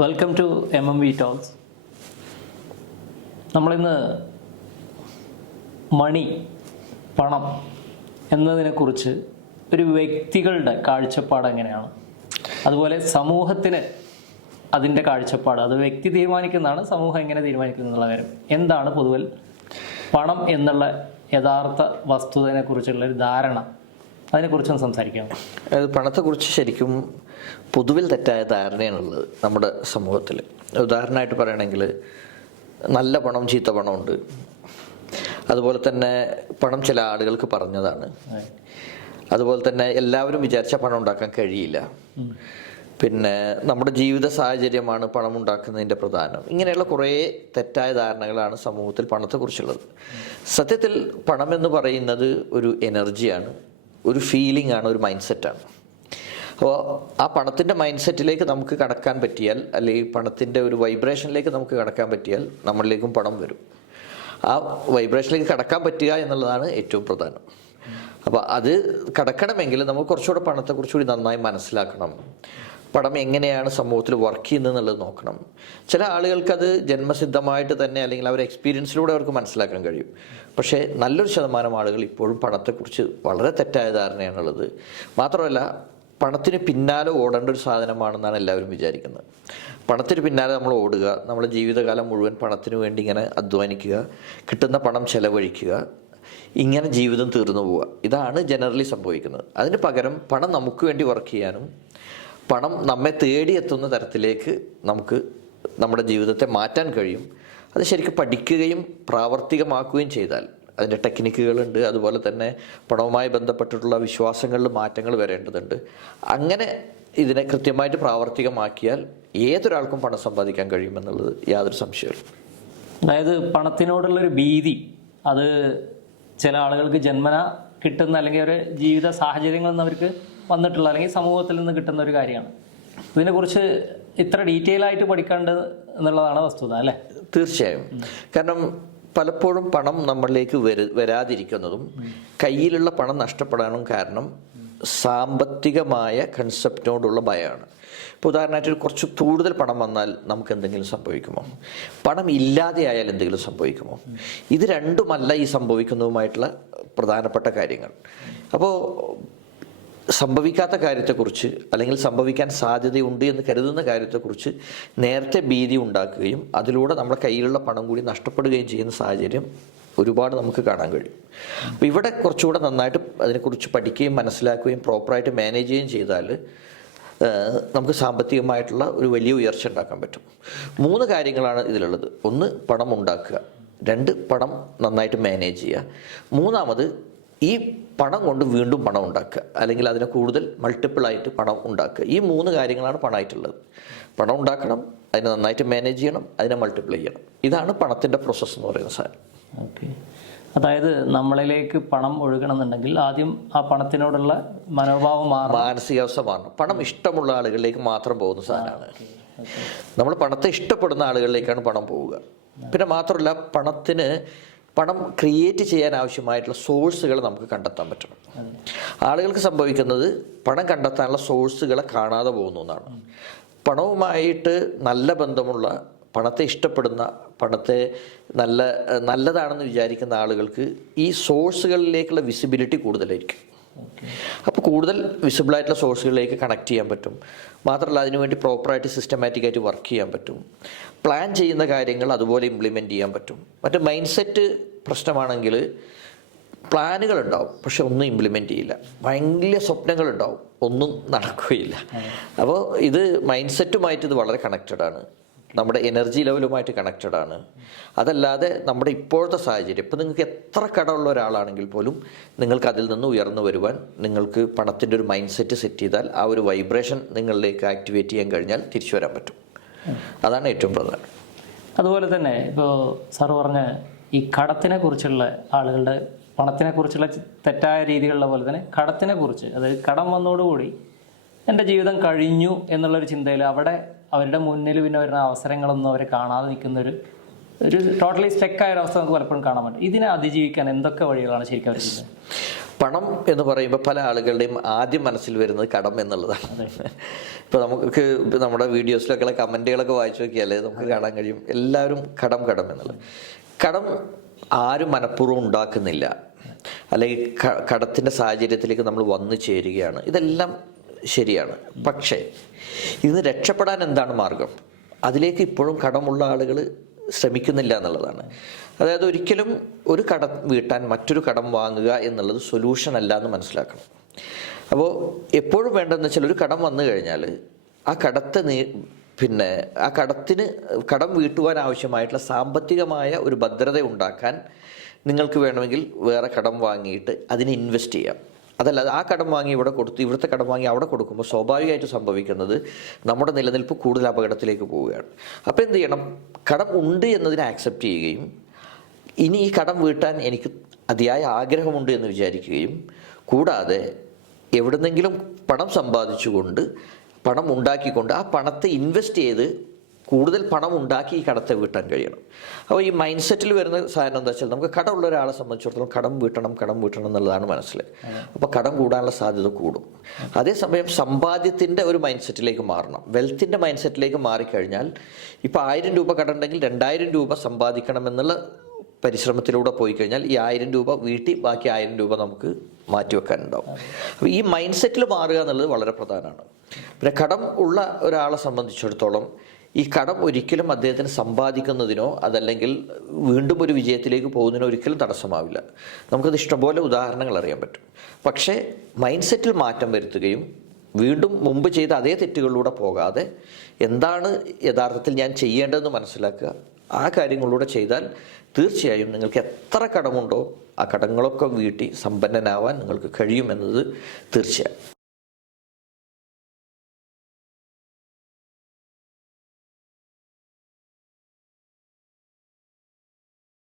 Welcome to MMV talks. നമ്മളിന്ന് മണി, പണം എന്നതിനെക്കുറിച്ച് ഒരു വ്യക്തികളുടെ കാഴ്ചപ്പാട് എങ്ങനെയാണ്, അതുപോലെ സമൂഹത്തിന് അതിൻ്റെ കാഴ്ചപ്പാട്, അത് വ്യക്തി തീരുമാനിക്കുന്നതാണ്, സമൂഹം എങ്ങനെ തീരുമാനിക്കുന്നു എന്നുള്ള കാര്യം എന്താണ് പൊതുവൽ പണം എന്നുള്ള യഥാർത്ഥ വസ്തുതയെക്കുറിച്ചുള്ള ഒരു ധാരണ, അതിനെക്കുറിച്ചൊന്ന് സംസാരിക്കാം. പണത്തെക്കുറിച്ച് ശരിക്കും പൊതുവിൽ തെറ്റായ ധാരണയാണുള്ളത് നമ്മുടെ സമൂഹത്തിൽ. ഉദാഹരണമായിട്ട് പറയുകയാണെങ്കിൽ നല്ല പണം ചീത്ത പണമുണ്ട്. അതുപോലെ തന്നെ പണം ചില ആളുകൾക്ക് പറഞ്ഞതാണ്. അതുപോലെ തന്നെ എല്ലാവരും വിചാരിച്ച പണം ഉണ്ടാക്കാൻ കഴിയില്ല. പിന്നെ നമ്മുടെ ജീവിത സാഹചര്യമാണ് പണം ഉണ്ടാക്കുന്നതിൻ്റെ പ്രധാനം. ഇങ്ങനെയുള്ള കുറേ തെറ്റായ ധാരണകളാണ് സമൂഹത്തിൽ പണത്തെക്കുറിച്ചുള്ളത്. സത്യത്തിൽ പണം എന്ന് പറയുന്നത് ഒരു എനർജിയാണ്, ഒരു ഫീലിംഗ് ആണ്, ഒരു മൈൻഡ് സെറ്റാണ്. അപ്പോൾ ആ പണത്തിൻ്റെ മൈൻഡ് സെറ്റിലേക്ക് നമുക്ക് കടക്കാൻ പറ്റിയാൽ, അല്ലെങ്കിൽ പണത്തിൻ്റെ ഒരു വൈബ്രേഷനിലേക്ക് നമുക്ക് കടക്കാൻ പറ്റിയാൽ നമ്മളിലേക്കും പണം വരും. ആ വൈബ്രേഷനിലേക്ക് കടക്കാൻ പറ്റുക എന്നുള്ളതാണ് ഏറ്റവും പ്രധാനം. അപ്പോൾ അത് കടക്കണമെങ്കിൽ നമുക്ക് കുറച്ചുകൂടെ പണത്തെക്കുറിച്ചുകൂടി നന്നായി മനസ്സിലാക്കണം. പണം എങ്ങനെയാണ് സമൂഹത്തിൽ വർക്ക് ചെയ്യുന്നത് എന്നുള്ളത് നോക്കണം. ചില ആളുകൾക്കത് ജന്മസിദ്ധമായിട്ട് തന്നെ, അല്ലെങ്കിൽ അവരുടെ എക്സ്പീരിയൻസിലൂടെ അവർക്ക് മനസ്സിലാക്കാൻ കഴിയും. പക്ഷേ നല്ലൊരു ശതമാനം ആളുകൾ ഇപ്പോഴും പണത്തെക്കുറിച്ച് വളരെ തെറ്റായ ധാരണയാണുള്ളത്. മാത്രമല്ല, പണത്തിന് പിന്നാലെ ഓടേണ്ട ഒരു സാധനമാണെന്നാണ് എല്ലാവരും വിചാരിക്കുന്നത്. പണത്തിന് പിന്നാലെ നമ്മൾ ഓടുക, നമ്മുടെ ജീവിതകാലം മുഴുവൻ പണത്തിന് വേണ്ടി ഇങ്ങനെ അധ്വാനിക്കുക, കിട്ടുന്ന പണം ചെലവഴിക്കുക, ഇങ്ങനെ ജീവിതം തീർന്നു പോവുക. ഇതാണ് ജനറലി സംഭവിക്കുന്നത്. അതിന് പകരം പണം നമുക്ക് വേണ്ടി വർക്ക് ചെയ്യാനും പണം നമ്മെ തേടിയെത്തുന്ന തരത്തിലേക്ക് നമുക്ക് നമ്മുടെ ജീവിതത്തെ മാറ്റാൻ കഴിയും. അത് ശരിക്കും പഠിക്കുകയും പ്രാവർത്തികമാക്കുകയും ചെയ്താൽ അതിൻ്റെ ടെക്നിക്കുകളുണ്ട്. അതുപോലെ തന്നെ പണവുമായി ബന്ധപ്പെട്ടിട്ടുള്ള വിശ്വാസങ്ങളിൽ മാറ്റങ്ങൾ വരേണ്ടതുണ്ട്. അങ്ങനെ ഇതിനെ കൃത്യമായിട്ട് പ്രാവർത്തികമാക്കിയാൽ ഏതൊരാൾക്കും പണം സമ്പാദിക്കാൻ കഴിയുമെന്നുള്ളത് യാതൊരു സംശയമില്ല. അതായത് പണത്തിനോടുള്ളൊരു ഭീതി, അത് ചില ആളുകൾക്ക് ജന്മന കിട്ടുന്ന, അല്ലെങ്കിൽ ഒരു ജീവിത സാഹചര്യങ്ങളിൽ നിന്ന് അവർക്ക് വന്നിട്ടുള്ള, അല്ലെങ്കിൽ സമൂഹത്തിൽ നിന്ന് കിട്ടുന്ന ഒരു കാര്യമാണ്. ഇതിനെക്കുറിച്ച് ഇത്ര ഡീറ്റെയിൽ ആയിട്ട് പഠിക്കേണ്ടത് എന്നുള്ളതാണ് വസ്തുത, അല്ലേ? തീർച്ചയായും. കാരണം പലപ്പോഴും പണം നമ്മളിലേക്ക് വരാതിരിക്കുന്നതും കയ്യിലുള്ള പണം നഷ്ടപ്പെടാനും കാരണം സാമ്പത്തികമായ കൺസെപ്റ്റിനോടുള്ള ഭയമാണ്. ഇപ്പോൾ ഉദാഹരണമായിട്ട് കുറച്ച് കൂടുതൽ പണം വന്നാൽ നമുക്ക് എന്തെങ്കിലും സംഭവിക്കുമോ? പണം ഇല്ലാതെയായാൽ എന്തെങ്കിലും സംഭവിക്കുമോ? ഇത് രണ്ടുമല്ല ഈ സംഭവിക്കുന്നതുമായിട്ടുള്ള പ്രധാനപ്പെട്ട കാര്യങ്ങൾ. അപ്പോൾ സംഭവിക്കാത്ത കാര്യത്തെക്കുറിച്ച്, അല്ലെങ്കിൽ സംഭവിക്കാൻ സാധ്യതയുണ്ട് എന്ന് കരുതുന്ന കാര്യത്തെക്കുറിച്ച് നേരത്തെ ഭീതി ഉണ്ടാക്കുകയും അതിലൂടെ നമ്മുടെ കയ്യിലുള്ള പണം കൂടി നഷ്ടപ്പെടുകയും ചെയ്യുന്ന സാഹചര്യം ഒരുപാട് നമുക്ക് കാണാൻ കഴിയും. അപ്പോൾ ഇവിടെ കുറച്ചുകൂടെ നന്നായിട്ട് അതിനെക്കുറിച്ച് പഠിക്കുകയും മനസ്സിലാക്കുകയും പ്രോപ്പറായിട്ട് മാനേജ് ചെയ്യുകയും ചെയ്താൽ നമുക്ക് സാമ്പത്തികമായിട്ടുള്ള ഒരു വലിയ ഉയർച്ച ഉണ്ടാക്കാൻ പറ്റും. 3 കാര്യങ്ങളാണ് ഇതിലുള്ളത്. 1, പണം ഉണ്ടാക്കുക. 2, പണം നന്നായിട്ട് മാനേജ് ചെയ്യുക. 3ാമത്, ഈ പണം കൊണ്ട് വീണ്ടും പണം ഉണ്ടാക്കുക, അല്ലെങ്കിൽ അതിനെ കൂടുതൽ മൾട്ടിപ്പിളായിട്ട് പണം ഉണ്ടാക്കുക. ഈ 3 കാര്യങ്ങളാണ് പണമായിട്ടുള്ളത്. പണം ഉണ്ടാക്കണം, അതിനെ നന്നായിട്ട് മാനേജ് ചെയ്യണം, അതിനെ മൾട്ടിപ്ലൈ ചെയ്യണം. ഇതാണ് പണത്തിൻ്റെ പ്രോസസ്സ് എന്ന് പറയുന്ന സാധനം. ഓക്കെ. അതായത് നമ്മളിലേക്ക് പണം ഒഴുകണമെന്നുണ്ടെങ്കിൽ ആദ്യം ആ പണത്തിനോടുള്ള മനോഭാവം മാറണം, മാനസികാവസ്ഥ മാറണം. പണം ഇഷ്ടമുള്ള ആളുകളിലേക്ക് മാത്രം പോകുന്ന സാധനമാണ്. നമ്മൾ പണത്തെ ഇഷ്ടപ്പെടുന്ന ആളുകളിലേക്കാണ് പണം പോവുക. പിന്നെ മാത്രമല്ല, പണം ക്രിയേറ്റ് ചെയ്യാൻ ആവശ്യമായിട്ടുള്ള സോഴ്സുകൾ നമുക്ക് കണ്ടെത്താൻ പറ്റണം. ആളുകൾക്ക് സംഭവിക്കുന്നത് പണം കണ്ടെത്താനുള്ള സോഴ്സുകളെ കാണാതെ പോകുന്നു എന്നാണ്. പണവുമായിട്ട് നല്ല ബന്ധമുള്ള, പണത്തെ ഇഷ്ടപ്പെടുന്ന, പണത്തെ നല്ലതാണെന്ന് വിചാരിക്കുന്ന ആളുകൾക്ക് ഈ സോഴ്സുകളിലേക്കുള്ള വിസിബിലിറ്റി കൂടുതലായിരിക്കും. അപ്പോൾ കൂടുതൽ വിസിബിളായിട്ടുള്ള സോഴ്സുകളിലേക്ക് കണക്ട് ചെയ്യാൻ പറ്റും. മാത്രമല്ല, അതിനുവേണ്ടി പ്രോപ്പറായിട്ട് സിസ്റ്റമാറ്റിക്കായിട്ട് വർക്ക് ചെയ്യാൻ പറ്റും. പ്ലാൻ ചെയ്യുന്ന കാര്യങ്ങൾ അതുപോലെ ഇംപ്ലിമെൻറ്റ് ചെയ്യാൻ പറ്റും. മറ്റേ മൈൻഡ് സെറ്റ് പ്രശ്നമാണെങ്കിൽ പ്ലാനുകളുണ്ടാവും, പക്ഷെ ഒന്നും ഇംപ്ലിമെൻറ്റ് ചെയ്യില്ല. ഭയങ്കര സ്വപ്നങ്ങളുണ്ടാവും, ഒന്നും നടക്കുകയില്ല. അപ്പോൾ ഇത് മൈൻഡ് സെറ്റുമായിട്ട് ഇത് വളരെ കണക്റ്റഡാണ്, നമ്മുടെ എനർജി ലെവലുമായിട്ട് കണക്റ്റഡാണ്. അതല്ലാതെ നമ്മുടെ ഇപ്പോഴത്തെ സാഹചര്യം, ഇപ്പം നിങ്ങൾക്ക് എത്ര കടമുള്ള ഒരാളാണെങ്കിൽ പോലും നിങ്ങൾക്ക് അതിൽ നിന്ന് ഉയർന്നു വരുവാൻ നിങ്ങൾക്ക് പണത്തിൻ്റെ ഒരു മൈൻഡ് സെറ്റ് ചെയ്താൽ, ആ ഒരു വൈബ്രേഷൻ നിങ്ങളിലേക്ക് ആക്ടിവേറ്റ് ചെയ്യാൻ കഴിഞ്ഞാൽ തിരിച്ചു വരാൻ പറ്റും. അതാണ് ഏറ്റവും പ്രധാനം. അതുപോലെ തന്നെ ഇപ്പോൾ സാർ പറഞ്ഞ ഈ കടത്തിനെ കുറിച്ചുള്ള ആളുകളുടെ, പണത്തിനെ കുറിച്ചുള്ള തെറ്റായ രീതികളുള്ള പോലെ തന്നെ കടത്തിനെ കുറിച്ച്, അതായത് കടം വന്നതോടുകൂടി എൻ്റെ ജീവിതം കഴിഞ്ഞു എന്നുള്ളൊരു ചിന്തയിൽ അവിടെ അവരുടെ മുന്നിൽ പിന്നെ വരുന്ന അവസരങ്ങളൊന്നും അവരെ കാണാതെ നിൽക്കുന്ന ഒരു ടോട്ടലി സ്റ്റെക്കായ ഒരു അവസ്ഥ നമുക്ക് പലപ്പോഴും കാണാൻ പറ്റും. ഇതിനെ അതിജീവിക്കാൻ എന്തൊക്കെ വഴികളാണ് ശരിക്കും? പണം എന്ന് പറയുമ്പോൾ പല ആളുകളുടെയും ആദ്യം മനസ്സിൽ വരുന്നത് കടം എന്നുള്ളതാണ്. ഇപ്പോൾ നമുക്ക് നമ്മുടെ വീഡിയോസിലൊക്കെ കമൻറ്റുകളൊക്കെ വായിച്ചു നോക്കിയാൽ നമുക്ക് കാണാൻ കഴിയും എല്ലാവരും കടം എന്നുള്ളത്. കടം ആരും മനഃപൂർവ്വം ഉണ്ടാക്കുന്നില്ല, അല്ലെങ്കിൽ കടത്തിൻ്റെ സാഹചര്യത്തിലേക്ക് നമ്മൾ വന്നു ചേരുകയാണ്. ഇതെല്ലാം ശരിയാണ്. പക്ഷേ ഇതിന് രക്ഷപ്പെടാൻ എന്താണ് മാർഗം? അതിലേക്ക് ഇപ്പോഴും കടമുള്ള ആളുകൾ ശ്രമിക്കുന്നില്ല എന്നുള്ളതാണ്. അതായത് ഒരിക്കലും ഒരു കടം വീട്ടാൻ മറ്റൊരു കടം വാങ്ങുക എന്നുള്ളത് സൊല്യൂഷൻ അല്ല എന്ന് മനസ്സിലാക്കണം. അപ്പോൾ എപ്പോഴും വേണ്ടതെന്ന് വെച്ചാൽ ഒരു കടം വന്നു കഴിഞ്ഞാൽ ആ കടത്തെ ആ കടം വീട്ടുവാൻ ആവശ്യമായിട്ടുള്ള സാമ്പത്തികമായ ഒരു ഭദ്രത ഉണ്ടാക്കാൻ നിങ്ങൾക്ക് വേണമെങ്കിൽ വേറെ കടം വാങ്ങിയിട്ട് അതിനെ ഇൻവെസ്റ്റ് ചെയ്യാം. അതല്ലാതെ ആ കടം വാങ്ങി ഇവിടെ കൊടുത്ത് ഇവിടുത്തെ കടം വാങ്ങി അവിടെ കൊടുക്കുമ്പോൾ സ്വാഭാവികമായിട്ട് സംഭവിക്കുന്നത് നമ്മുടെ നിലനിൽപ്പ് കൂടുതൽ അപകടത്തിലേക്ക് പോവുകയാണ്. അപ്പോൾ എന്ത് ചെയ്യണം? കടം ഉണ്ട് എന്നതിനെ ആക്സെപ്റ്റ് ചെയ്യുകയും ഇനി ഈ കടം വീട്ടാൻ എനിക്ക് അതിയായ ആഗ്രഹമുണ്ട് എന്ന് വിചാരിക്കുകയും കൂടാതെ എവിടുന്നെങ്കിലും പണം സമ്പാദിച്ചുകൊണ്ട് പണം ഉണ്ടാക്കിക്കൊണ്ട് ആ പണത്തെ ഇൻവെസ്റ്റ് ചെയ്ത് കൂടുതൽ പണം ഉണ്ടാക്കി ഈ കടത്തെ വീട്ടാൻ കഴിയണം. അപ്പോൾ ഈ മൈൻഡ് സെറ്റിൽ വരുന്ന സാധനം എന്താ വെച്ചാൽ നമുക്ക് കടമുള്ള ഒരാളെ സംബന്ധിച്ചിടത്തോളം കടം വീട്ടണം എന്നുള്ളതാണ് മനസ്സിൽ. അപ്പോൾ കടം കൂടാനുള്ള സാധ്യത കൂടും. അതേസമയം സമ്പാദ്യത്തിൻ്റെ ഒരു മൈൻഡ് സെറ്റിലേക്ക് മാറണം. വെൽത്തിൻ്റെ മൈൻഡ് സെറ്റിലേക്ക് മാറിക്കഴിഞ്ഞാൽ ഇപ്പോൾ 1000 രൂപ കടമുണ്ടെങ്കിൽ 2000 രൂപ സമ്പാദിക്കണമെന്നുള്ള പരിശ്രമത്തിലൂടെ പോയി കഴിഞ്ഞാൽ ഈ 1000 രൂപ വീട്ടി ബാക്കി 1000 രൂപ നമുക്ക് മാറ്റിവെക്കാനുണ്ടാവും. അപ്പോൾ ഈ മൈൻഡ് സെറ്റിൽ മാറുക എന്നുള്ളത് വളരെ പ്രധാനമാണ്. പിന്നെ കടം ഉള്ള ഒരാളെ സംബന്ധിച്ചിടത്തോളം ഈ കടം ഒരിക്കലും അദ്ദേഹത്തിന് സമ്പാദിക്കുന്നതിനോ അതല്ലെങ്കിൽ വീണ്ടും ഒരു വിജയത്തിലേക്ക് പോകുന്നതിനോ ഒരിക്കലും തടസ്സമാവില്ല. നമുക്കത് ഇഷ്ടംപോലെ ഉദാഹരണങ്ങൾ അറിയാൻ പറ്റും. പക്ഷേ മൈൻഡ് സെറ്റിൽ മാറ്റം വരുത്തുകയും വീണ്ടും മുമ്പ് ചെയ്ത അതേ തെറ്റുകളിലൂടെ പോകാതെ എന്താണ് യഥാർത്ഥത്തിൽ ഞാൻ ചെയ്യേണ്ടതെന്ന് മനസ്സിലാക്കുക, ആ കാര്യങ്ങളിലൂടെ ചെയ്താൽ തീർച്ചയായും നിങ്ങൾക്ക് എത്ര കടമുണ്ടോ ആ കടങ്ങളൊക്കെ വീട്ടി സമ്പന്നനാവാൻ നിങ്ങൾക്ക് കഴിയുമെന്നത് തീർച്ചയാണ്.